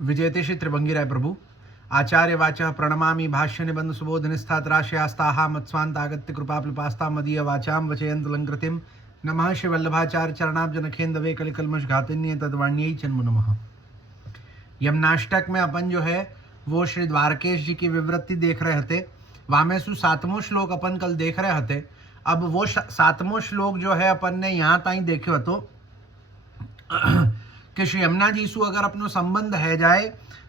विजयते श्री त्रिभंगी राय प्रभु आचार्य वाचा प्रणमामि भाष्य निबंध सुबोध निस्तात्राशयास्ताहा मत्स्वान्तागत्य कृपाप्लुपास्ता मदीय वाचाम वचयंत लंकृतिम नमः श्री वल्लभाचार्य चरणाब्जनखेन्दवे कलिकल्मष घातिन्य तद्वाण्यै चन्मु नमः। यमनाष्टक में अपन जो है वो श्री द्वारकेश जी की विवृत्ति देख रहे थे। वामे सु 7वां श्लोक अपन कल देख रहे थे। अब वो 7वां श्लोक जो है अपन ने यहाँ ताई देखो तो कि श्री यमुना जी सु अगर अपनो संबंध है जाए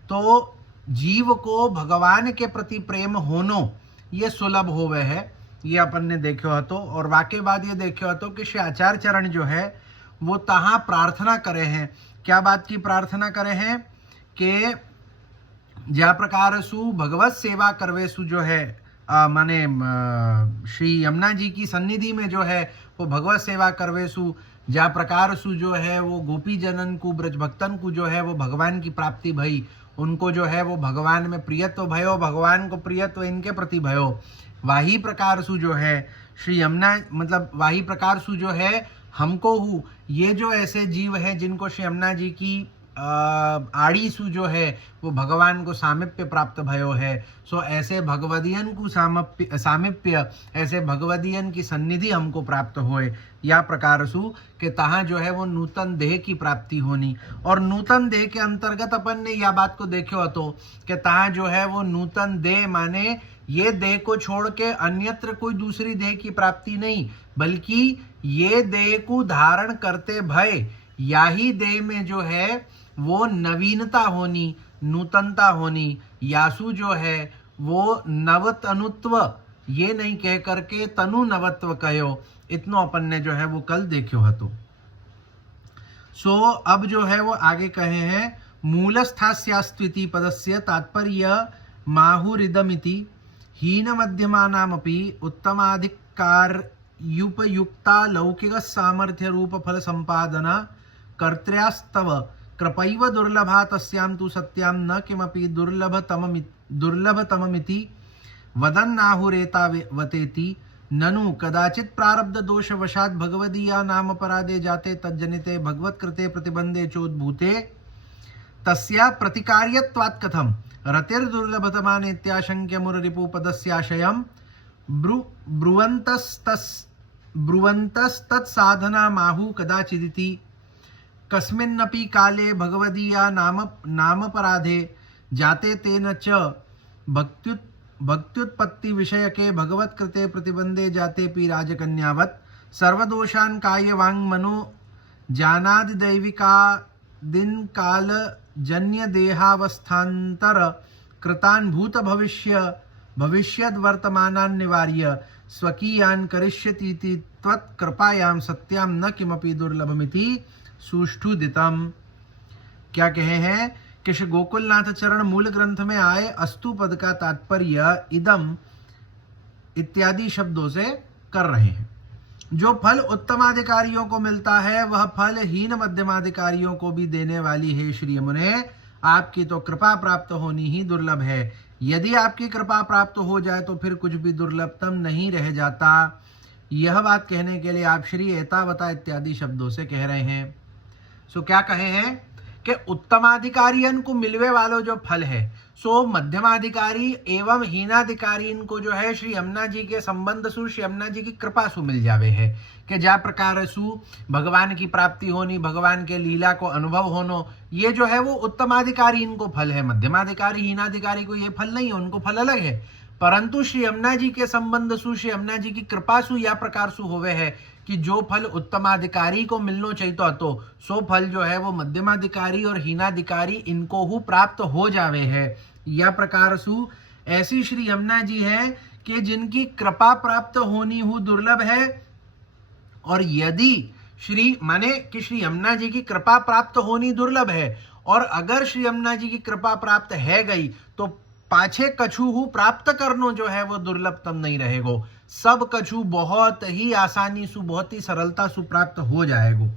तो जीव को भगवान के प्रति प्रेम होनो ये सुलभ होवे है, ये अपन ने देखो हतो। और वाकई बाद ये देखो हतो कि श्री आचार्य चरण जो है वो तहाँ प्रार्थना करे हैं। क्या बात की प्रार्थना करे हैं कि ज्या प्रकार सु भगवत सेवा करवे सु जो है माने श्री यमुना जी की सन्निधि में जो है वो भगवत सेवा करवे सु ज्या प्रकार सु जो है वो गोपी जनन को ब्रज भक्तन को जो है वो भगवान की प्राप्ति भई, उनको जो है वो भगवान में प्रियत्व भयो, भगवान को प्रियत्व इनके प्रति भयो। वाही प्रकार सु जो है श्री यमुना मतलब वाही प्रकार सु जो है हमको हु ये जो ऐसे जीव है जिनको श्री यमुना जी की आड़ी सु जो है वो भगवान को सामिप्य प्राप्त भयो है। सो ऐसे भगवदियन को सामिप्य ऐसे भगवदियन की सन्निधि हमको प्राप्त होए, या प्रकार सु के तहाँ जो है वो नूतन देह की प्राप्ति होनी। और नूतन देह के अंतर्गत अपन ने यह बात को देखो तो कि तहाँ जो है वो नूतन देह माने ये देह को छोड़ के अन्यत्र कोई दूसरी देह की प्राप्ति नहीं, बल्कि ये देह को धारण करते भय या ही देह में जो है वो नवीनता होनी, नूतनता होनी। यासु जो है वो नवतनुत्व ये नहीं कह करके तनु नवत्व कहो, इतनो अपन ने जो है वो कल देखो हतो। सो अब जो है वो आगे कहे हैं मूलस्थास्यास्त्विति पदस्य तात्पर्य माहुरिदमिति हीन मध्यमानामपि उत्तमाधिकारयुपयुक्ता लौकिक सामर्थ्य रूप फल संपादना कर्त्र्यास्तव कृपैव दुर्लभा तस्यां तु सत्यां न किमपि दुर्लभतममिति वदन्नाहुरेतावतेति ननु कदाचित् प्रारब्ध दोष वशात् भगवदीया नाम अपराधे जाते तज्जनिते भगवत्कृते प्रतिबंधे चोद्भूते तस्या प्रतिकार्यत्वात् कथं रतिर्दुर्लभतमा नेत्याशंक्य मुररिपु पदस्याशयं ब्रुवन्तस्तत्साधना माहु कदाचिदिति कस्मिन्नपि काले भगवदीया नामपराधे जाते तेन च भक्त्युत्पत्ति विषयके भगवत्कृते प्रतिबंधे जातेपि राजकन्यावत् सर्वदोषान् काय वांग मनो जानादिदैविकादिन काल जन्य देहावस्थान्तर कृतान् भूत भविष्यद् वर्तमानान् निवार्य स्वकीयान् करिष्यतीति त्वत्कृपायां सत्यां न किमपि दुर्लभमिति सुष्ठुदितम। क्या कहे हैं कि श्री गोकुलनाथ चरण मूल ग्रंथ में आए अस्तु पद का तात्पर्य इदम इत्यादि शब्दों से कर रहे हैं। जो फल उत्तमाधिकारियों को मिलता है वह फल हीन मध्यमाधिकारियों को भी देने वाली है श्री यमुने, आपकी तो कृपा प्राप्त होनी ही दुर्लभ है। यदि आपकी कृपा प्राप्त हो जाए तो फिर कुछ भी दुर्लभतम नहीं रह जाता। यह बात कहने के लिए आप श्री एतावता इत्यादि शब्दों से कह रहे हैं। सो क्या कहे हैं कि उत्तमाधिकारियन को मिलवे वालों जो फल है सो मध्यमाधिकारी एवं हीनाधिकारी इनको जो है श्री यमुना जी के संबंध सु श्री यमुना जी की कृपा सु मिल जावे है कि जा प्रकार सु भगवान की प्राप्ति होनी, भगवान के लीला को अनुभव होनो, ये जो है वो उत्तमाधिकारी इनको फल है। मध्यमाधिकारी हीनाधिकारी को ये फल नहीं है, उनको फल अलग है। परंतु श्री यमुना जी के संबंध सु श्री यमुना जी की कृपा सु या प्रकार सु होवे है कि जो फल उत्तमाधिकारी को मिलना चाहिए तो सो फल जो है वो मध्यमाधिकारी और हीनाधिकारी इनको हु प्राप्त हो जावे है। या प्रकार सु ऐसी श्री यमुना जी है कि जिनकी कृपा प्राप्त होनी हु दुर्लभ है। और यदि श्री माने कि श्री यमुना जी की कृपा प्राप्त होनी दुर्लभ है और अगर श्री यमुना जी की कृपा प्राप्त है गई तो पाछे कछु प्राप्त करनो जो है वो दुर्लभतम नहीं रहेगो। सब कछु बहुत ही आसानी सु बहुत ही सरलता सु प्राप्त हो जाएगो।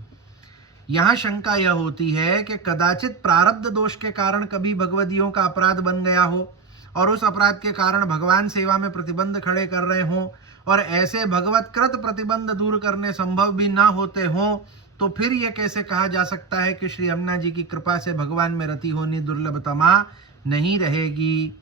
यहाँ शंका यह होती है कि कदाचित प्रारब्ध दोष के कारण कभी भगवदियों का अपराध बन गया हो और उस अपराध के कारण भगवान सेवा में प्रतिबंध खड़े कर रहे हों और ऐसे भगवत कृत प्रतिबंध दूर करने संभव भी ना होते हों तो फिर यह कैसे कहा जा सकता है कि श्री यमुना जी की कृपा से भगवान में रति होनी दुर्लभतमा नहीं रहेगी।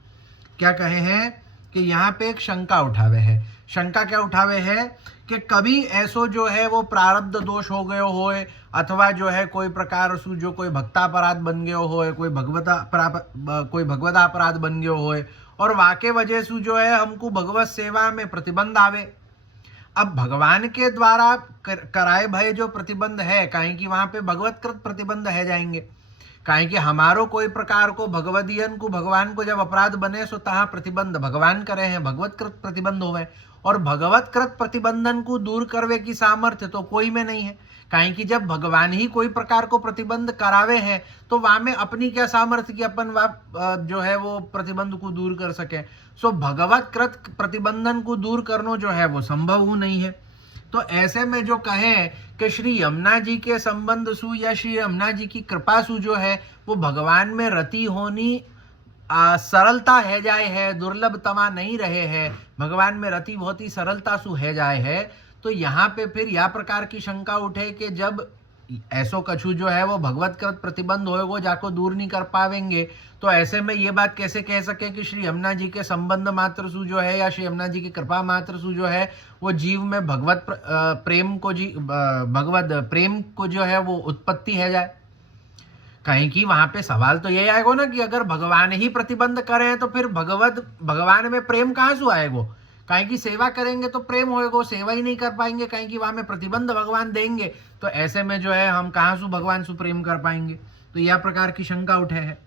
क्या कहे हैं कि यहाँ पे एक शंका उठावे है। शंका क्या उठावे है कि कभी ऐसो जो है वो प्रारब्ध दोष हो गयो होए, अथवा जो है कोई प्रकार सु जो कोई भक्तापराध बन गयो होए, कोई भगवता अपराध बन गयो होए, और वाके वजह से जो है हमको भगवत सेवा में प्रतिबंध आवे। अब भगवान के द्वारा कराए भय जो प्रतिबंध है, कहीं कि वहां पे भगवतकृत प्रतिबंध है जाएंगे, कहीं कि हमारो कोई प्रकार को भगवदियन को भगवान को जब अपराध बने सो तहा प्रतिबंध भगवान करे हैं, भगवतकृत प्रतिबंध होवे, और भगवतकृत प्रतिबंधन को दूर करवे की सामर्थ्य तो कोई में नहीं है। कहीं कि जब भगवान ही कोई प्रकार को प्रतिबंध करावे हैं तो वहां में अपनी क्या सामर्थ्य की अपन जो है वो प्रतिबंध को दूर कर सके। सो भगवतकृत प्रतिबंधन को दूर करना जो है वो संभव नहीं है। तो ऐसे में जो कहे कि श्री यमुना जी के संबंध सु या श्री यमुना जी की कृपा सु जो है वो भगवान में रति होनी सरलता है जाए है, दुर्लभतमा नहीं रहे है, भगवान में रति बहुत ही सरलता सु है जाए है। तो यहाँ पे फिर यह प्रकार की शंका उठे कि जब ऐसो कछु जो है वो भगवतकृत प्रतिबंध होएगो जाको दूर नहीं कर पावेंगे, तो ऐसे में ये बात कैसे कह सके कि श्री यमुना जी के संबंध मात्र सु जो है या श्री यमुना जी की कृपा मात्र सु जो है वो जीव में भगवत प्रेम को जो है वो उत्पत्ति है जाए। कहीं कि वहां पे सवाल तो यही आएगा ना कि अगर भगवान ही प्रतिबंध करें तो फिर भगवान में प्रेम कहाँ से आएगो। कहीं की सेवा करेंगे तो प्रेम होएगा, सेवा ही नहीं कर पाएंगे, कहीं की वहां में प्रतिबंध भगवान देंगे, तो ऐसे में जो है हम कहाँ से भगवान से प्रेम कर पाएंगे। तो यह प्रकार की शंका उठे है।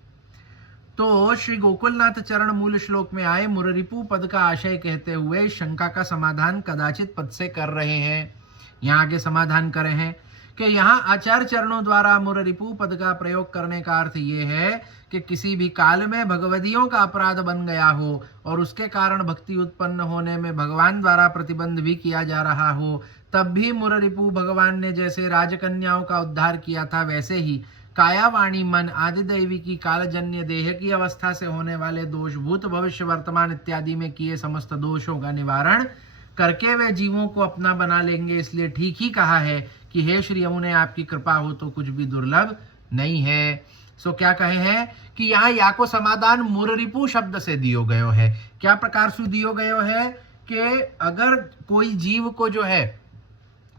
तो श्री गोकुलनाथ चरण मूल श्लोक में आए मुररिपु पद का आशय कहते हुए शंका का समाधान कदाचित पद से कर रहे हैं। यहाँ आगे समाधान करे हैं कि यहाँ आचार्य चरणों द्वारा मुररिपु पद का प्रयोग करने का अर्थ ये है कि किसी भी काल में भगवदियों का अपराध बन गया हो और उसके कारण भक्ति उत्पन्न होने में भगवान द्वारा प्रतिबंध भी किया जा रहा हो, तब भी मुररिपु भगवान ने जैसे राजकन्याओं का उद्धार किया था वैसे ही काया वाणी मन आदि दैवी की कालजन्य देह की अवस्था से होने वाले दोष भूत भविष्य वर्तमान इत्यादि में किए समस्त दोषों का निवारण करके वे जीवों को अपना बना लेंगे। इसलिए ठीक ही कहा है कि हे श्री यमुने आपकी कृपा हो तो कुछ भी दुर्लभ नहीं है। सो क्या कहे हैं कि यहाँ या को समाधान मुररिपु शब्द से दियो गयो है। क्या प्रकार से दियो गयो है कि अगर कोई जीव को जो है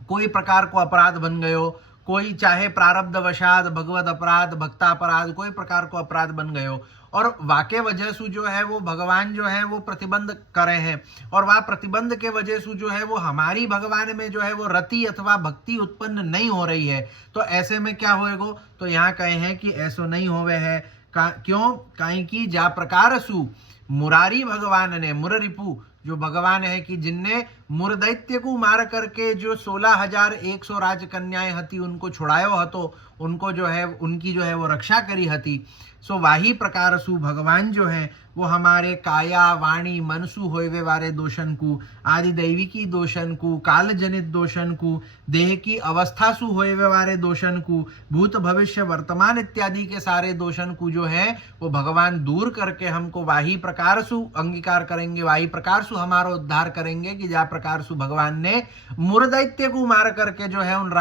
कोई प्रकार को अपराध बन गयो, कोई चाहे प्रारब्ध वशाद भगवत अपराध भक्ता अपराध कोई प्रकार को अपराध बन गयो और वाके वजह से जो है वो भगवान जो है वो प्रतिबंध करे हैं और वह प्रतिबंध के वजह से जो है वो हमारी भगवान में जो है वो रति अथवा भक्ति उत्पन्न नहीं हो रही है, तो ऐसे में क्या होएगो। तो यहाँ कहे हैं कि ऐसो नहीं होवे है। क्यों? कहीं की जा प्रकार सु मुरारी भगवान ने मुररिपु जो भगवान है कि जिनने मुरदैत्य को मार करके जो 16,100 राजकन्याएं हती उनको छुड़ायो हतो, उनको जो है उनकी जो है वो रक्षा करी हती। सो वाही प्रकार सु भगवान जो है वो हमारे काया वाणी मनसु होवे वारे दोषन को आदि दैवी की दोषन को काल जनित दोषन को देह की अवस्था सु होवे वारे दोषन को भूत भविष्य वर्तमान इत्यादि के सारे दोषन को जो है वो भगवान दूर करके हमको वाही प्रकार सु अंगीकार करेंगे, वाही प्रकार सु हमारा उद्धार करेंगे कि जा प्रकार सु भगवान ने मुरदैत्य को मार करके जो है उन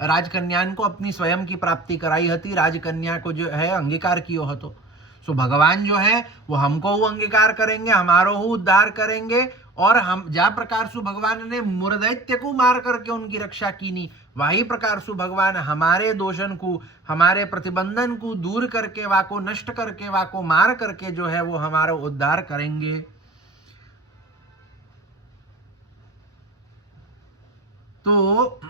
राजकन्यान को अपनी स्वयं की प्राप्ति कराई हती, राजकन्या को जो है अंगीकार कियो हतो। सो भगवान जो है वो हमको वो अंगीकार करेंगे, हमारो वो उद्धार करेंगे और हम जा प्रकार सु भगवान ने मुरदैत्य को मार करके उनकी रक्षा की नी, वही प्रकार सु भगवान हमारे दोषन को हमारे प्रतिबंधन को दूर करके वाको नष्ट करके वाको मार करके जो है वो हमारा उद्धार करेंगे। तो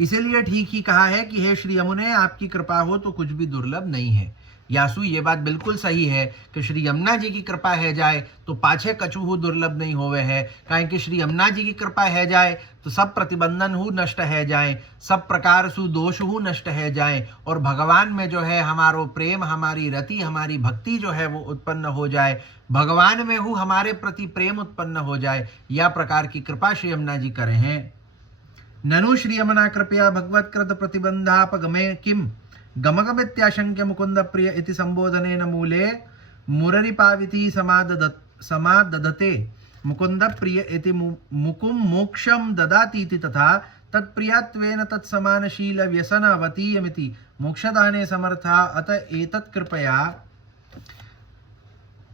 इसीलिए ठीक ही कहा है कि हे श्री यमुने आपकी कृपा हो तो कुछ भी दुर्लभ नहीं है। यासु ये बात बिल्कुल सही है कि श्री यमुना जी की कृपा है जाए तो पाछे कछु दुर्लभ नहीं होवे है। काहे कि श्री यमुना जी की कृपा है जाए तो सब प्रतिबंधन हु नष्ट है जाए, सब प्रकार सु दोष हु नष्ट है जाए और भगवान में जो है हमारो प्रेम हमारी रति हमारी भक्ति जो है वो उत्पन्न हो जाए, भगवान में हु हमारे प्रति प्रेम उत्पन्न हो जाए। यह प्रकार की कृपा श्री यमुना जी करे हैं। ननु श्री यमुना कृपया भगवत्कृत प्रतिबंधापगमे किम गमगमित्याशंक्य मुकुंद प्रिय इति संबोधनेन मूले मुररिपाविति समाददते मुकुंद प्रिय इति मुकुम मोक्षम ददातीति तथा तत्प्रियत्वेन तत्समानशील व्यसनवतीयमिति मोक्षदाने समर्था अत एतत् कृपया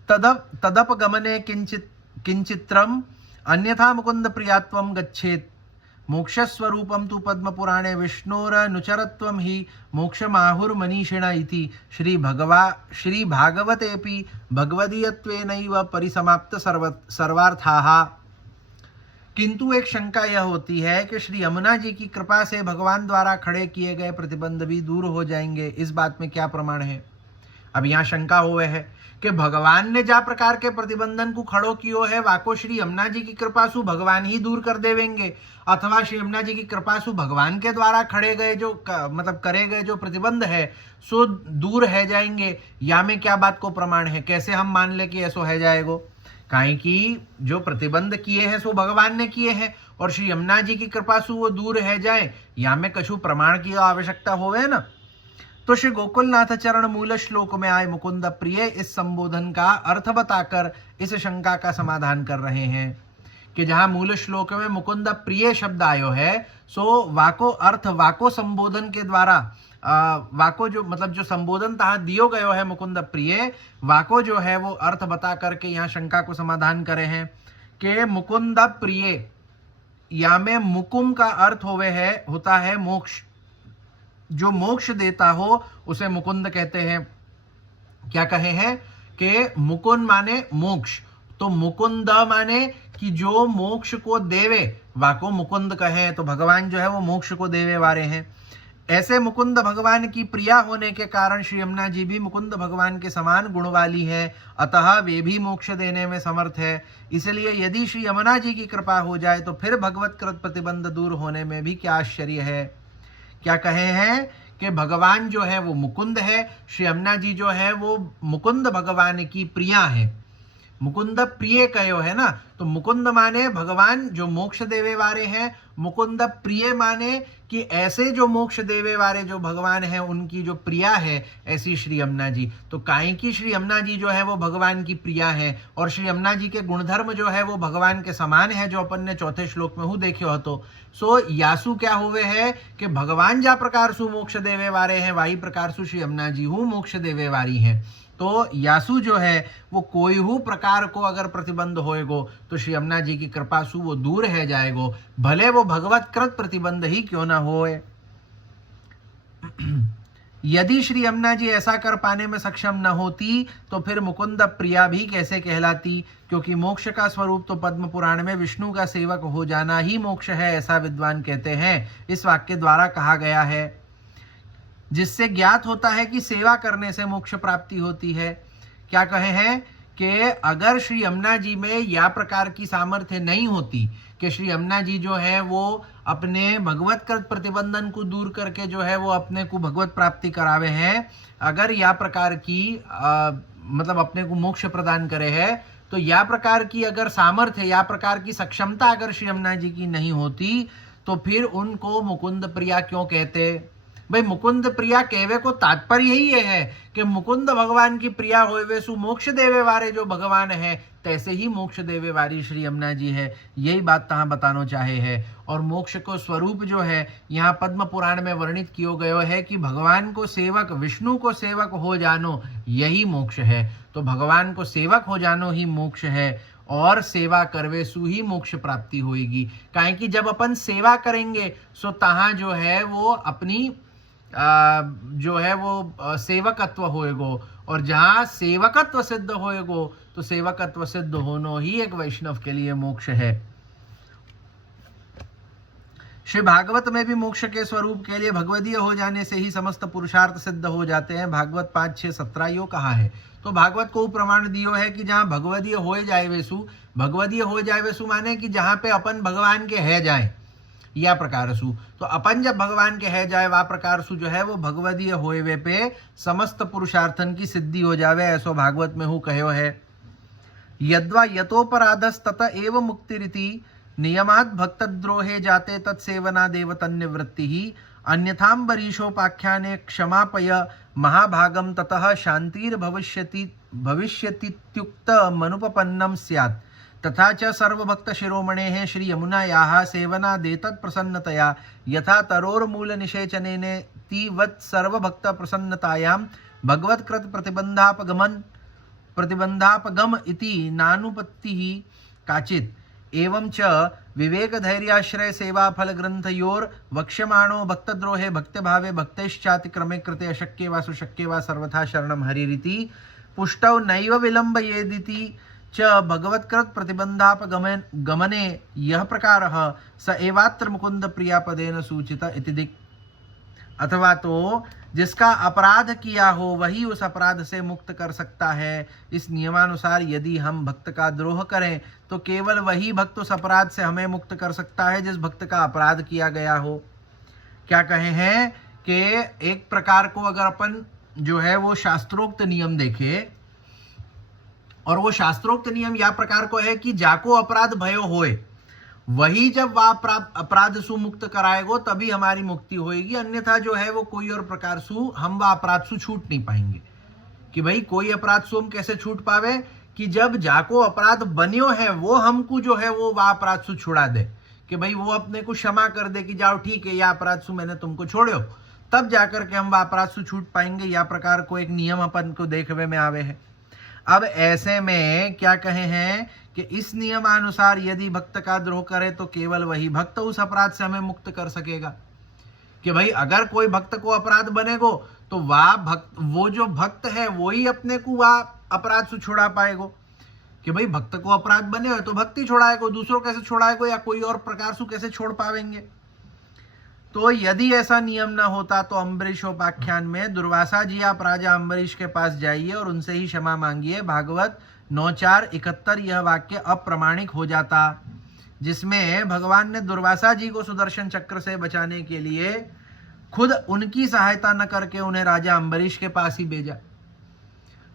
तदपगमने किंचित्रम अन्यथा मुकुंद प्रियात्वं गच्छेत्। मोक्षस्वरूपं तु पद्मपुराणे विष्णोरनुचरत्वं हि मोक्षमाहुर्मनीषिण इति श्रीभागवतेऽपि भगवदीयत्वेनैव परिसमाप्त सर्वार्थाः। किंतु एक शंका यह होती है कि श्री यमुना जी की कृपा से भगवान द्वारा खड़े किए गए प्रतिबंध भी दूर हो जाएंगे, इस बात में क्या प्रमाण है? अब यहाँ शंका हुए है कि भगवान ने जा प्रकार के प्रतिबंधन को खड़ो कियो है वाको श्री यमुना जी की कृपा सु भगवान ही दूर कर देवेंगे, अथवा श्री यमुना जी की कृपा सु भगवान के द्वारा खड़े गए जो मतलब करे गए जो प्रतिबंध है सो दूर है जाएंगे, या में क्या बात को प्रमाण है? कैसे हम मान ले कि ऐसो है जाएगो? काहे कि जो प्रतिबंध किए हैं सो भगवान ने किए हैं और श्री यमुना जी की कृपा सु वो दूर है जाए, या में कछु प्रमाण की आवश्यकता होवे ना। तो श्री गोकुलनाथ चरण मूल श्लोक में आए मुकुंद प्रिय इस संबोधन का अर्थ बताकर इस शंका का समाधान कर रहे हैं कि जहां मूल श्लोक में मुकुंद प्रिय शब्द आयो है सो वाको अर्थ वाको संबोधन के द्वारा वाको जो मतलब जो संबोधन तहा दियो गयो है मुकुंद प्रिय वाको जो है वो अर्थ बता करके यहाँ शंका को समाधान करे हैं कि मुकुंद प्रिय या में मुकुम का अर्थ होता है मोक्ष। जो मोक्ष देता हो उसे मुकुंद कहते हैं। क्या कहे हैं कि मुकुंद माने मोक्ष, तो मुकुंद माने कि जो मोक्ष को देवे वाको मुकुंद कहे, तो भगवान जो है वो मोक्ष को देवे वाले हैं। ऐसे मुकुंद भगवान की प्रिया होने के कारण श्री यमुना जी भी मुकुंद भगवान के समान गुण वाली है, अतः वे भी मोक्ष देने में समर्थ है। इसलिए यदि श्री यमुना जी की कृपा हो जाए तो फिर भगवत कृत प्रतिबंध दूर होने में भी क्या आश्चर्य है। क्या कहे हैं कि भगवान जो है वो मुकुंद है, श्री यमुना जी जो है वो मुकुंद भगवान की प्रिया है। मुकुंद प्रिय कहो है ना, तो मुकुंद माने भगवान जो मोक्ष देवे वाले हैं, मुकुंद प्रिय माने कि ऐसे जो मोक्ष देवे वाले जो भगवान हैं उनकी जो प्रिया है, ऐसी श्री यमुना जी। तो काहे की श्री यमुना जी जो है वो भगवान की प्रिया है और श्री यमुना जी के गुणधर्म जो है वो भगवान के समान है, जो अपन ने चौथे श्लोक में हूँ देखे हो। तो सो यासु क्या हुए है कि भगवान जा प्रकार सु मोक्ष देवे वाले हैं वाही प्रकार सु श्री यमुना जी हूँ मोक्ष देवे वाली हैं। तो यासु जो है वो कोई हु प्रकार को अगर प्रतिबंध होएगो तो श्री यमुना जी की कृपा सु वो दूर है जाएगो, भले वो भगवत कृत प्रतिबंध ही क्यों ना होए। यदि श्री यमुना जी ऐसा कर पाने में सक्षम न होती तो फिर मुकुंद प्रिया भी कैसे कहलाती, क्योंकि मोक्ष का स्वरूप तो पद्म पुराण में विष्णु का सेवक हो जाना ही मोक्ष है, ऐसा विद्वान कहते हैं। इस वाक्य द्वारा कहा गया है, जिससे ज्ञात होता है कि सेवा करने से मोक्ष प्राप्ति होती है। क्या कहे हैं कि अगर श्री यमुना जी में या प्रकार की सामर्थ्य नहीं होती कि श्री यमुना जी जो है वो अपने भगवत कृत प्रतिबंधन को दूर करके जो है वो अपने को भगवत प्राप्ति करावे हैं, अगर या प्रकार की मतलब अपने को मोक्ष प्रदान करे है, तो या प्रकार की अगर सामर्थ्य या प्रकार की सक्षमता अगर श्री यमुना जी की नहीं होती तो फिर उनको मुकुंद प्रिया क्यों कहते। भाई मुकुंद प्रिया कहवे को तात्पर्य यही है कि मुकुंद भगवान की प्रिया होवे सु मोक्ष देवे वाले जो भगवान है तैसे ही मोक्ष देवे वाली श्री यमुना जी है, यही बात तहाँ बताना चाहे है। और मोक्ष को स्वरूप जो है यहाँ पद्म पुराण में वर्णित किया गयो है कि भगवान को सेवक विष्णु को सेवक हो जानो यही मोक्ष है। तो भगवान को सेवक हो जानो ही मोक्ष है और सेवा करवे सु ही मोक्ष प्राप्ति होगी। काहे कि जब अपन सेवा करेंगे सो तहाँ जो है वो अपनी जो है वो सेवकत्व होएगो, और जहाँ सेवकत्व सिद्ध होएगो तो सेवकत्व सिद्ध होनो ही एक वैष्णव के लिए मोक्ष है। श्री भागवत में भी मोक्ष के स्वरूप के लिए भगवदीय हो जाने से ही समस्त पुरुषार्थ सिद्ध हो जाते हैं। भागवत 5-6-17 यो कहा है। तो भागवत को प्रमाण दियो है कि जहाँ भगवदीय हो जाए वेसु, भगवदीय हो जाए वेसु माने कि जहाँ पे अपन भगवान के है जाए या प्रकार सु, तो अपन जब भगवान के है जाए वा प्रकार सु जो है वो भगवदीय होए पे समस्त पुरुषार्थन की सिद्धि हो जावे, ऐसो भागवत में हूँ कहो है। यद्वा यतोपराधस तत एव मुक्तिरिति नियमात् भक्तद्रोहे जाते तत्सेवना देवतन्निवृत्ति ही अन्यथाम्बरीशोपाख्याने क्षमापय महाभागम ततः शांतिर्भविष्यति भविष्यतीत्युक्त मनुपपन्नम स्यात् तथा च सर्वभक्त शिरोमणेः श्री यमुनायाः सेवनादेतत् प्रसन्नतया यथा तरोर्मूल निषेचनेन तिवत् सर्वभक्त प्रसन्नतायां भगवत्कृत प्रतिबंधापगम इति नानुपत्तिः काचित् एवं च विवेक धैर्याश्रय सेवा फल ग्रंथयोर वक्ष्यमाणो भक्तद्रोहे भक्त्यभावे भक्तैश्चातिक्रमे कृते अशक्ये वा सुशक्ये वा सर्वथा शरणं हरिरिति पुष्टौ नैव विलंबयेदिति च भगवत्कृत प्रतिबंधापगमने यह प्रकारः स एवात्र मुकुंद प्रियापदेन सूचित इति दिक्। अथवा तो जिसका अपराध किया हो वही उस अपराध से मुक्त कर सकता है। इस नियमानुसार यदि हम भक्त का द्रोह करें तो केवल वही भक्त उस अपराध से हमें मुक्त कर सकता है जिस भक्त का अपराध किया गया हो। क्या कहे हैं कि एक प्रकार को अगर अपन जो है वो शास्त्रोक्त नियम देखे, और वो शास्त्रोक्त नियम या प्रकार को है कि जाको अपराध भयो होए, वही जब वह अपराध सु मुक्त कराएगो तभी हमारी मुक्ति होएगी, अन्यथा जो है वो कोई और प्रकार सु हम वह अपराध सु छूट नहीं पाएंगे। कि भाई कोई अपराध सु हम कैसे छूट पावे कि जब जाको अपराध बन्यो है वो हमको जो है वो वह अपराध सु छुड़ा दे, कि भाई वो अपने को क्षमा कर दे कि जाओ ठीक है यह अपराध सु मैंने तुमको छोड़ो, तब जाकर के हम वह अपराध सु छूट पाएंगे। या प्रकार को एक नियम अपन को देखने में आवे है। अब ऐसे में क्या कहे हैं कि इस नियमानुसार यदि भक्त का द्रोह करे तो केवल वही भक्त उस अपराध से हमें मुक्त कर सकेगा। कि भाई अगर कोई भक्त को अपराध बनेगो तो वो जो भक्त है वो ही अपने को वह अपराध से छुड़ा पाएगो। कि भाई भक्त को अपराध बने तो भक्ति छोड़ाएगो, दूसरों कैसे छोड़ाएगो या कोई और प्रकार से कैसे छोड़ पाएंगे। तो यदि ऐसा नियम ना होता तो अम्बरीशोपाख्यान में दुर्वासा जी आप राजा अम्बरीश के पास जाइए और उनसे ही क्षमा मांगिए, भागवत 9:4-71 यह वाक्य अप्रमाणिक हो जाता, जिसमें भगवान ने दुर्वासा जी को सुदर्शन चक्र से बचाने के लिए खुद उनकी सहायता न करके उन्हें राजा अम्बरीश के पास ही भेजा।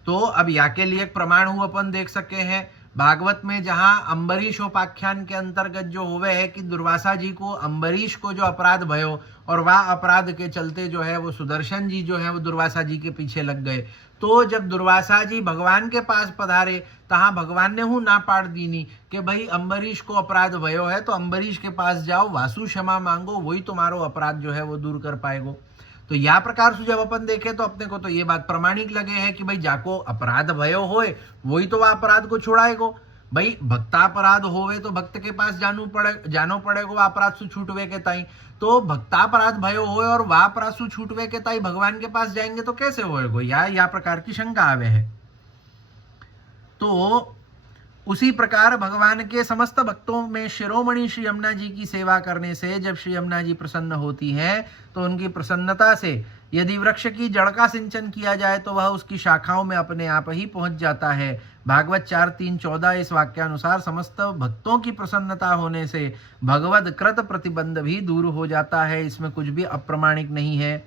तो अब या के लिए एक प्रमाण हुआ अपन देख सके हैं भागवत में, जहां अम्बरीशोपाख्यान के अंतर्गत जो हुए है कि दुर्वासा जी को अम्बरीश को जो अपराध भयो और वह अपराध के चलते जो है वो सुदर्शन जी जो है वो दुर्वासा जी के पीछे लग गए। तो जब दुर्वासा जी भगवान के पास पधारे तहां भगवान ने हूं ना पाड़ दीनी कि भाई अम्बरीश को अपराध भयो है तो अम्बरीश के पास जाओ, वासु क्षमा मांगो, वही तुम्हारो अपराध जो है वो दूर कर पाएगो। तो या प्रकार से जब अपन देखे तो अपने को तो ये बात प्रमाणिक लगे है कि भाई जाको अपराध भयो होए वही तो वह अपराध को छुड़ाएगो। भाई भक्तापराध होवे तो भक्त के पास जानो पड़ेगो वह अपराध सु छूटवे के ताई। तो भक्तापराध भयो होए और वह अपराध सु छूटवे के ताई भगवान के पास जाएंगे तो कैसे होएगो, या प्रकार की शंका आवे है। तो उसी प्रकार भगवान के समस्त भक्तों में शिरोमणि श्री यमुना जी की सेवा करने से जब श्री यमुना जी प्रसन्न होती हैं तो उनकी प्रसन्नता से यदि वृक्ष की जड़ का सिंचन किया जाए तो वह उसकी शाखाओं में अपने आप ही पहुंच जाता है। भागवत 4:3-14 इस वाक्यानुसार समस्त भक्तों की प्रसन्नता होने से भगवद कृत प्रतिबंध भी दूर हो जाता है। इसमें कुछ भी अप्रमाणिक नहीं है।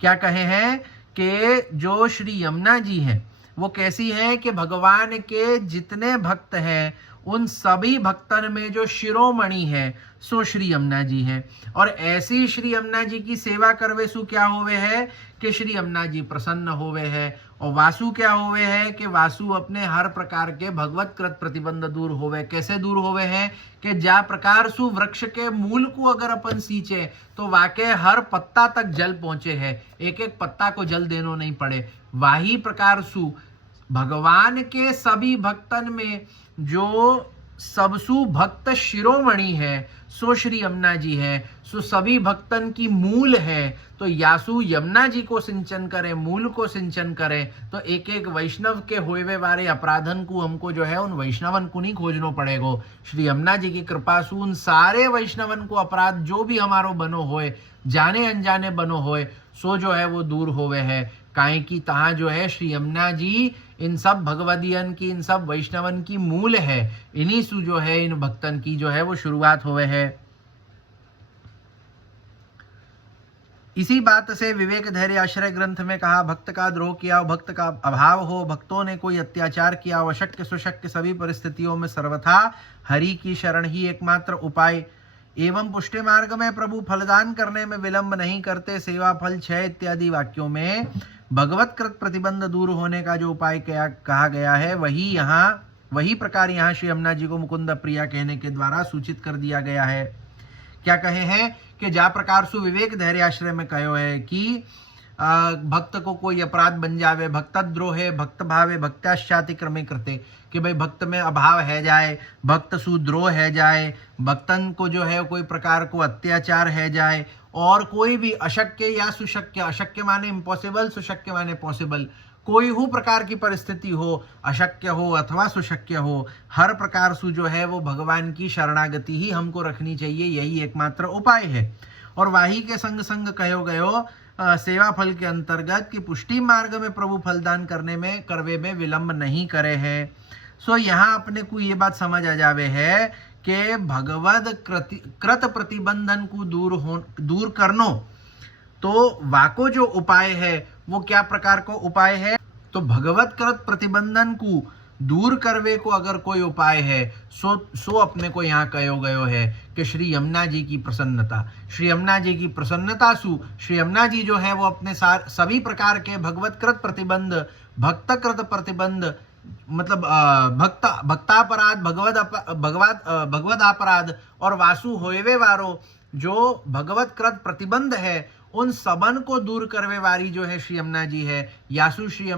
क्या कहे हैं कि जो श्री यमुना जी हैं वो कैसी है कि भगवान के जितने भक्त हैं उन सभी भक्तन में जो शिरोमणि है सो श्री यमुना जी हैं। और ऐसी श्री यमुना जी की सेवा करवे सु क्या होवे है कि श्री यमुना जी प्रसन्न होवे है। और वासु क्या होवे है कि वासु अपने हर प्रकार के भगवत कृत प्रतिबंध दूर होवे। कैसे दूर होवे हैं कि जा प्रकार सु वृक्ष के मूल को अगर अपन सींचे तो वाके हर पत्ता तक जल पहुंचे है, एक एक पत्ता को जल देनो नहीं पड़े। वाही प्रकार सु भगवान के सभी भक्तन में जो सबसु भक्त शिरोमणि है सो श्री यमुना जी है, सो सभी भक्तन की मूल है। तो यासु यमुना जी को सिंचन करें, मूल को सिंचन करें तो एक एक वैष्णव के होवे वाले अपराधन को हमको जो है उन वैष्णवन को नहीं खोजनो पड़ेगो। श्री यमुना जी की कृपा से उन सारे वैष्णवन को अपराध जो भी हमारो बनो होए, जाने अनजाने बनो होए, सो जो है वो दूर होवे है। काहे की तहां जो है श्री यमुना जी इन सब भगवदियन की, इन सब वैष्णवन की मूल है। इन्हीं सु जो है इन भक्तन की जो है वो शुरुआत होवे है। इसी बात से विवेक धैर्य आश्रय ग्रंथ में कहा, भक्त का द्रोह किया, भक्त का अभाव हो, भक्तों ने कोई अत्याचार किया, अशक्य सुशक्य सभी परिस्थितियों में सर्वथा हरि की शरण ही एकमात्र उपाय। एवं पुष्टि मार्ग में प्रभु फलदान करने में विलंब नहीं करते। सेवा फल क्षय इत्यादि वाक्यों में भगवत कृत प्रतिबंध दूर होने का जो उपाय कहा गया है वही यहाँ वही प्रकार यहाँ श्री यमुना जी को मुकुंद प्रिया कहने के द्वारा सूचित कर दिया गया है। क्या कहे हैं कि जा प्रकार सु विवेक धैर्याश्रय में कहो है कि भक्त को कोई अपराध बन जावे, भक्तद्रोहे भक्त भावे भक्त्याश्चाति क्रमे कृते, कि भाई भक्त में अभाव है जाए, भक्त सुद्रोह है जाए, भक्तन को जो है कोई प्रकार को अत्याचार है जाए, और कोई भी अशक्य या सुशक्य, अशक्य माने इम्पॉसिबल, सुशक्य माने पॉसिबल, कोई हो प्रकार की परिस्थिति हो, अशक्य हो अथवा सुशक्य हो, हर प्रकार से जो है वो भगवान की शरणागति ही हमको रखनी चाहिए, यही एकमात्र उपाय है। और वाही के संग संग कहो गयो सेवा फल के अंतर्गत कि पुष्टि मार्ग में प्रभु फलदान करने में करवे में विलंब नहीं करे है। सो यहाँ अपने को ये बात समझ आ जावे है कि भगवद कृत प्रतिबंधन को दूर करनो, तो वाको जो उपाय है वो क्या प्रकार को उपाय है, तो भगवत कृत प्रतिबंधन को दूर करवे को अगर कोई उपाय है सो अपने को यहाँ कहो गयो है कि श्री यमुना जी की प्रसन्नता। श्री यमुना जी की प्रसन्नता सु श्री यमुना जी जो है वो अपने सभी प्रकार के भगवत कृत प्रतिबंध, भक्त कृत प्रतिबंध, मतलब भक्तापराध, भगवद अपराध और वासु होवे वारो जो भगवत कृत प्रतिबंध है, उन सबन को दूर करवे वाली जो है श्री यमुना जी है। यासु श्री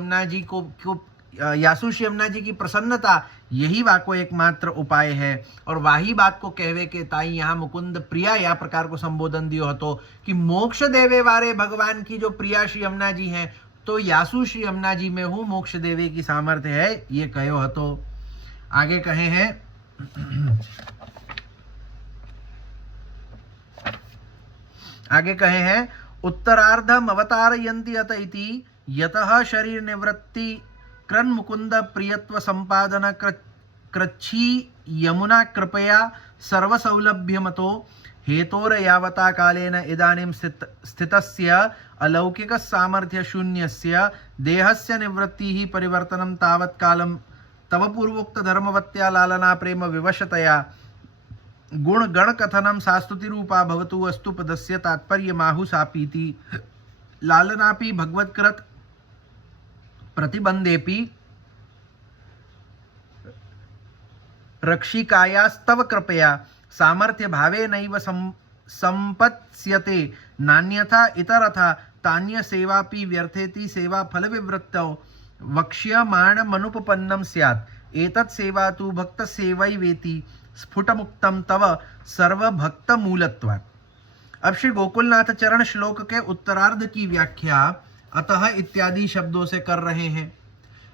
यमुना जी की प्रसन्नता, यही वाको एकमात्र उपाय है। और वाही बात को कहवे के ताई यहाँ मुकुंद प्रिया या प्रकार को संबोधन दियो हतो कि मोक्ष देवे वारे भगवान की जो प्रिया श्री यमुना जी हैं, तो यासु श्री यमुना जी में हूँ मोक्ष देवे की सामर्थ्य है, ये कहो हतो। आगे कहे हैं उत्तरार्धम अवतारयन्ति अत इति यतः शरीर निवृत्ति क्रन मुकुंद प्रियत्व संपादन कृच्छी यमुना कृपया सर्व सौलभ्य मतो हेतोर यावता कालेन इदानीं स्थितस्य अलौकिक सामर्थ्य शून्यस्य देहस्य निवृत्तिः परिवर्तनं तावत् कालं तव पूर्वोक्त धर्मवत्या लालना प्रेम विवशतया गुण गण कथनम सास्तुति रूपा भवतु अस्तु पदस्य तात्पर्य माहु सापीति लालनापि भगवत्कृत प्रतिबंधेपि रक्षिकायास्तव कृपया सामर्थ्य भावे नैव संपत्स्यते नान्यथा इतरथा तान्य सेवापि व्यर्थेति सेवा फल विवृत्तौ वक्ष्यमाण मनुपपन्नम स्यात् एतत् सेवा तु भक्त सेवैवेति स्फुटमुक्तम तव सर्वभक्त मूलत्वात्। अब श्री गोकुलनाथ चरण श्लोक के उत्तरार्ध की व्याख्या अतः इत्यादि शब्दों से कर रहे हैं।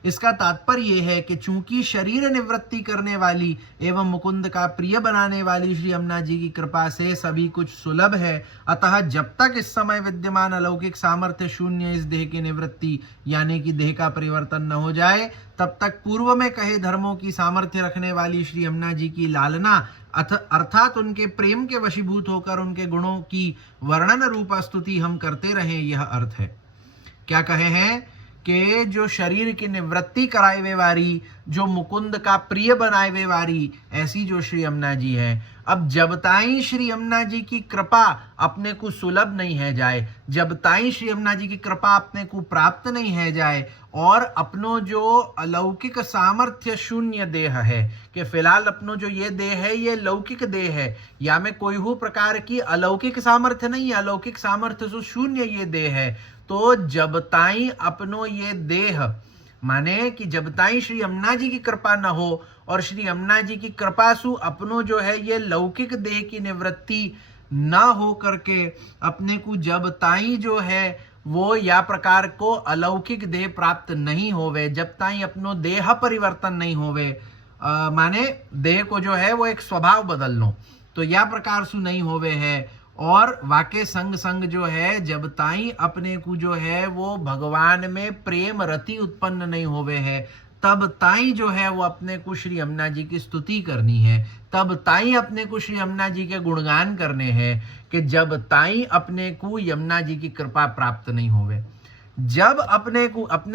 इसका तात्पर्य यह है कि चूंकि शरीर निवृत्ति करने वाली एवं मुकुंद का प्रिय बनाने वाली श्री यमुना जी की कृपा से सभी कुछ सुलभ है, अतः जब तक इस समय विद्यमान अलौकिक सामर्थ्य शून्य इस देह की निवृत्ति यानी कि देह का परिवर्तन न हो जाए, तब तक पूर्व में कहे धर्मों की सामर्थ्य रखने वाली श्री यमुना जी की लालना अर्थात उनके प्रेम के वशीभूत होकर उनके गुणों की वर्णन रूपा स्तुति हम करते रहें, यह अर्थ है। क्या कहे हैं कि जो शरीर की निवृत्ति कराए वे वारी, जो मुकुंद का प्रिय बनाए वे वारी, ऐसी जो श्री यमुना जी है, अब जब ताई श्री यमुना जी की कृपा अपने को सुलभ नहीं है जाए, जब ताई श्री यमुना जी की कृपा अपने को प्राप्त नहीं है जाए और अपनो जो अलौकिक सामर्थ्य शून्य देह है, कि फिलहाल अपनो जो ये देह है ये लौकिक देह है, या में कोई हो प्रकार की अलौकिक सामर्थ्य नहीं है, अलौकिक सामर्थ्य से शून्य ये देह है, तो जब ताई अपनो ये देह माने कि जब ताई श्री यमुना जी की कृपा न हो और श्री यमुना जी की कृपा सु अपनो जो है ये लौकिक देह की निवृत्ति न हो करके अपने को जब ताई जो है वो या प्रकार को अलौकिक देह प्राप्त नहीं होवे, जब ताई अपनो देह परिवर्तन नहीं होवे, माने देह को जो है वो एक स्वभाव बदल लो, तो या प्रकार सु नहीं होवे है। और वाके संग संग जो है जब ताई अपने को जो है वो भगवान में प्रेम रति उत्पन्न नहीं होवे है, तब ताई जो है वो अपने को श्री यमुना जी की स्तुति करनी है, तब ताई अपने को श्री यमुना जी के गुणगान करने हैं, कि जब ताई अपने को यमुना जी की कृपा प्राप्त नहीं होवे, जब अपने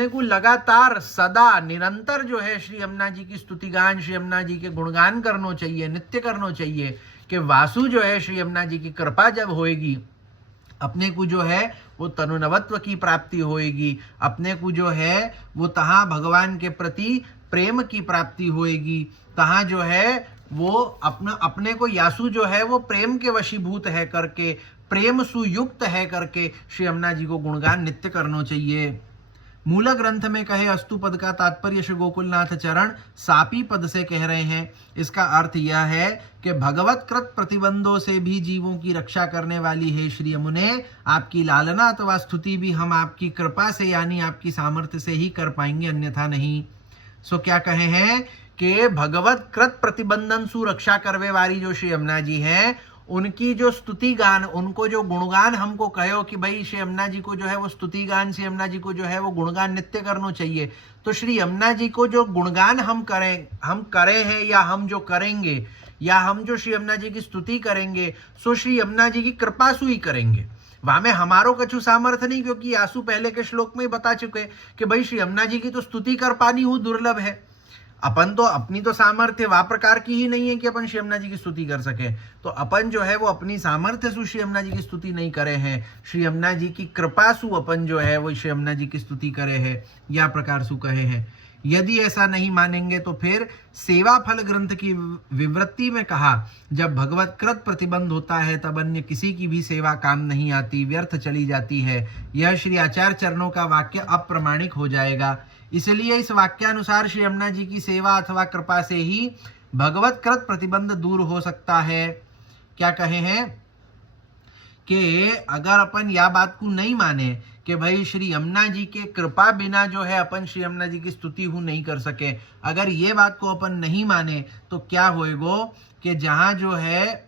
को लगातार सदा निरंतर जो है श्री यमुना जी की स्तुतिगान, श्री यमुना जी के गुणगान करना चाहिए, नित्य करना चाहिए, कि वासु जो है श्री यमुना जी की कृपा जब होएगी अपने को जो है वो तनुनवत्व की प्राप्ति होएगी, अपने को जो है वो तहाँ भगवान के प्रति प्रेम की प्राप्ति होएगी, तहाँ जो है वो अपने को यासु जो है वो प्रेम के वशीभूत है करके, प्रेम सुयुक्त है करके श्री यमुना जी को गुणगान नित्य करना चाहिए। मूल ग्रंथ में कहे अस्तु पद का तात्पर्य श्री गोकुलनाथ चरण सापी पद से कह रहे हैं। इसका अर्थ यह है कि भगवत कृत प्रतिबंधों से भी जीवों की रक्षा करने वाली है श्री यमुने, आपकी लालना अथवा स्तुति भी हम आपकी कृपा से यानी आपकी सामर्थ्य से ही कर पाएंगे, अन्यथा नहीं। सो क्या कहे हैं कि भगवत कृत प्रतिबंधन सु रक्षा करवे वाली जो श्री यमुना जी हैं, उनकी जो स्तुति गान, उनको जो गुणगान हमको कहो कि भाई श्री यमुना जी को जो है वो स्तुति गान, श्री यमुना जी को जो है वो गुणगान नित्य करना चाहिए। तो श्री यमुना जी को जो गुणगान हम करें हैं या हम जो करेंगे या हम जो श्री यमुना जी की स्तुति करेंगे, सो श्री यमुना जी की कृपा सु ही करेंगे। वहां में हमारो कछु सामर्थ्य नहीं, क्योंकि आसु पहले के श्लोक में ही बता चुके कि भाई श्री यमुना जी की तो स्तुति कर पानी हूं दुर्लभ है। अपन तो अपनी तो सामर्थ्य वा प्रकार की ही नहीं है कि अपन श्री यमुना जी की स्तुति कर सके, तो अपन जो है वो अपनी सामर्थ्य से श्री यमुना जी की स्तुति नहीं करे हैं, श्री यमुना जी की कृपा सु अपन जो है वो श्री यमुना जी की स्तुति करे हैं, या प्रकार सु कहे हैं। यदि ऐसा नहीं मानेंगे तो फिर सेवा फल ग्रंथ की विवृत्ति में कहा, जब भगवत कृत प्रतिबंध होता है तब अन्य किसी की भी सेवा काम नहीं आती, व्यर्थ चली जाती है। यह श्री आचार्य चरणों का वाक्य अप्रमाणिक हो जाएगा। इसलिए इस वाक्यानुसार श्री यमुना जी की सेवा अथवा कृपा से ही भगवत कृत प्रतिबंध दूर हो सकता है। क्या कहे हैं कि अगर अपन यह बात को नहीं माने कि भाई श्री यमुना जी के कृपा बिना जो है अपन श्री यमुना जी की स्तुति हूं नहीं कर सके, अगर ये बात को अपन नहीं माने तो क्या होएगो कि जहां जो है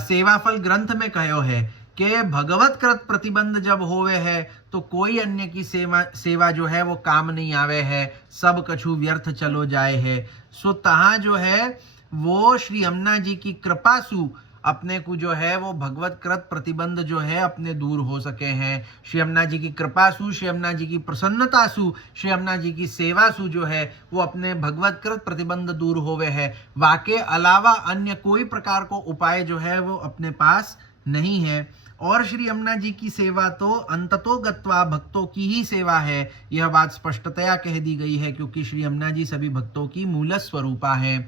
सेवाफल ग्रंथ में कहो है कि भगवत कृत प्रतिबंध जब होवे है तो कोई अन्य की सेवा जो है वो काम नहीं आवे है, सब कछु व्यर्थ चलो जाए है। सो तहाँ जो है वो श्री यमुना जी की कृपा सु अपने को जो है वो भगवत कृत प्रतिबंध जो है अपने दूर हो सके हैं। श्री यमुना जी की कृपा सु, श्री यमुना जी की प्रसन्नता सु, श्री यमुना जी की सेवा सु जो है वो अपने भगवत कृत प्रतिबंध दूर होवे है। वाके अलावा अन्य कोई प्रकार को उपाय जो है वो अपने पास नहीं है। और श्री यमुना जी की सेवा तो अंततो गत्वा भक्तों की ही सेवा है, यह बात स्पष्टतया कह दी गई है, क्योंकि श्री यमुना जी सभी भक्तों की मूल स्वरूपा है।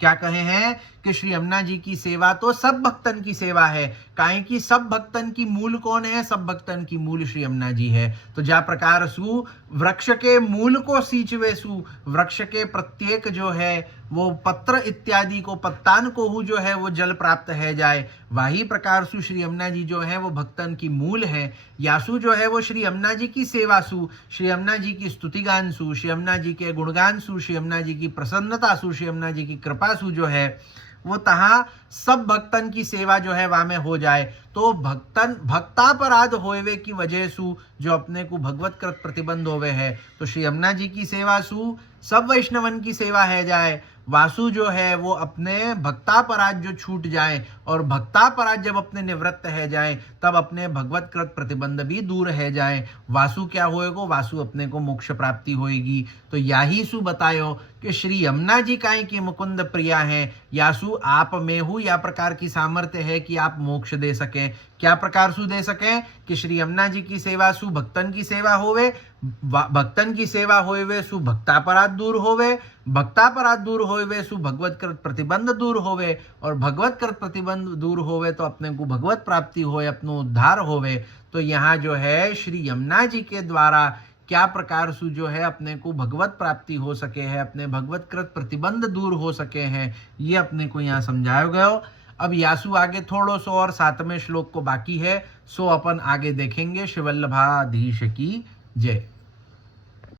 क्या कहे हैं कि श्री यमुना जी की सेवा तो सब भक्तन की सेवा है, काहे कि सब भक्तन की मूल कौन है, सब भक्तन की मूल श्री यमुना जी है। तो जा प्रकार सु वृक्ष के मूल को सींचवे सु, वृक्ष के प्रत्येक जो है वो पत्र इत्यादि को, पत्तान को हु जो है वो जल प्राप्त है जाए, वही प्रकार सु श्री यमुना जी जो है वो भक्तन की मूल है। यासु जो है वो श्री यमुना जी की सेवा सु, श्री यमुना जी की स्तुतिगान सु, श्री यमुना जी के गुणगान सु, श्री यमुना जी की प्रसन्नता सु, श्री यमुना जी की कृपा सु जो है वो तहाँ सब भक्तन की सेवा जो है वहां में हो जाए। तो भक्तापराध होवे की वजह सु जो अपने को भगवत कृत प्रतिबंध होवे है, तो श्री यमुना जी की सेवा सु सब वैष्णवन की सेवा है जाए, वासु जो है वो अपने भक्तापराध जो छूट जाए, और भक्तापराध जब अपने निवृत्त है जाए तब अपने भगवत कृत प्रतिबंध भी दूर है जाए। वासु क्या होएगा, वासु अपने को मोक्ष प्राप्ति होएगी। तो यही सु बतायो कि श्री यमुना जी काहे की मुकुंद प्रिया है, यासु आप में हूँ या प्रकार की सामर्थ्य है कि आप मोक्ष दे सके। क्या प्रकार सु दे सके कि श्री यमुना जी की सेवा सु भक्तन की सेवा होवे, भक्तन की सेवा होवे सु भक्तापराध दूर होवे, भक्तापराध दूर होवे सु भगवत कृत प्रतिबंध दूर होवे, और भगवत कृत प्रतिबंध दूर होवे तो अपने को भगवत प्राप्ति होए, अपनो उद्धार होवे। तो यहाँ जो है श्री यमुना जी के द्वारा क्या प्रकार सु जो है अपने को भगवत प्राप्ति हो सके है, अपने भगवत कृत प्रतिबंध दूर हो सके हैं, ये अपने को यहाँ समझाया गया। अब यासु आगे थोड़ो सो और 7वें श्लोक को बाकी है, सो अपन आगे देखेंगे। शिवल्लभाधीश की जय।